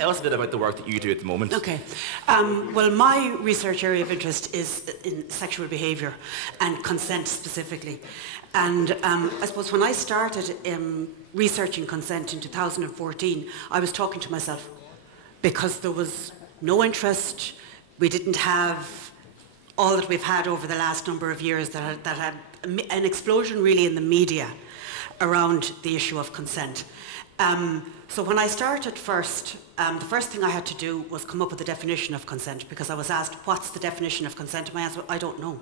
tell us a bit about the work that you do at the moment. Okay. Well, my research area of interest is in sexual behaviour and consent specifically. And I suppose when I started researching consent in 2014, I was talking to myself because there was no interest. We didn't have all that we've had over the last number of years that had an explosion really in the media around the issue of consent. So when I started first, the first thing I had to do was come up with a definition of consent, because I was asked, what's the definition of consent? And my answer, I don't know.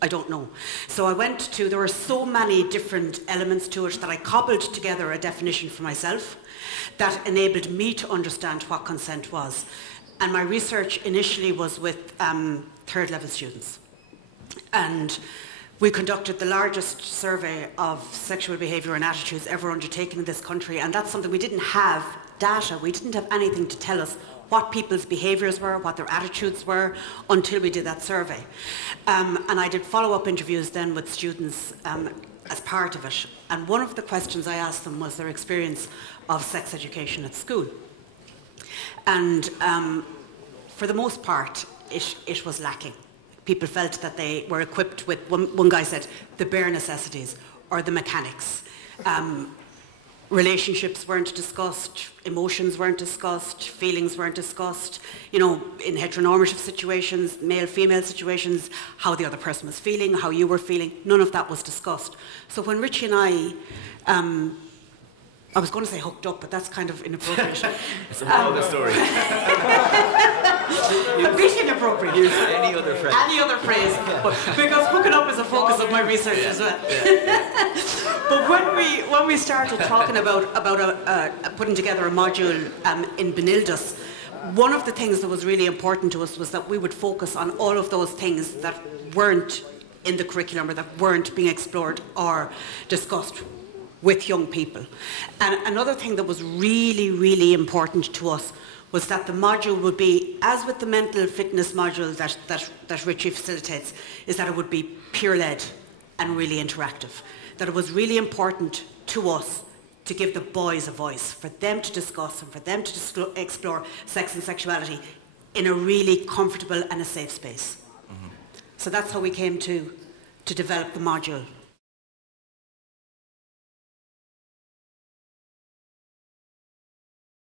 I don't know. So I went to, there were so many different elements to it that I cobbled together a definition for myself that enabled me to understand what consent was. And my research initially was with third level students. And we conducted the largest survey of sexual behaviour and attitudes ever undertaken in this country, and that's something we didn't have data, we didn't have anything to tell us what people's behaviours were, what their attitudes were, until we did that survey. And I did follow-up interviews then with students as part of it, and one of the questions I asked them was their experience of sex education at school. And for the most part, it was lacking. People felt that they were equipped with, one guy said, the bare necessities or the mechanics. Relationships weren't discussed, emotions weren't discussed, feelings weren't discussed. You know, in heteronormative situations, male-female situations, how the other person was feeling, how you were feeling, none of that was discussed. So when Richie and I was going to say hooked up, but that's kind of inappropriate. It's a longer story. A bit inappropriate. Use any other phrase. Any other phrase, but because hooking up is a focus of my research as well. Yeah. But when we started talking about putting together a module in Benildus, one of the things that was really important to us was that we would focus on all of those things that weren't in the curriculum or that weren't being explored or discussed with young people. And another thing that was really, really important to us was that the module would be, as with the mental fitness module that Richie facilitates, is that it would be peer-led and really interactive. That it was really important to us to give the boys a voice, for them to discuss and for them to explore sex and sexuality in a really comfortable and a safe space. Mm-hmm. So that's how we came to develop the module.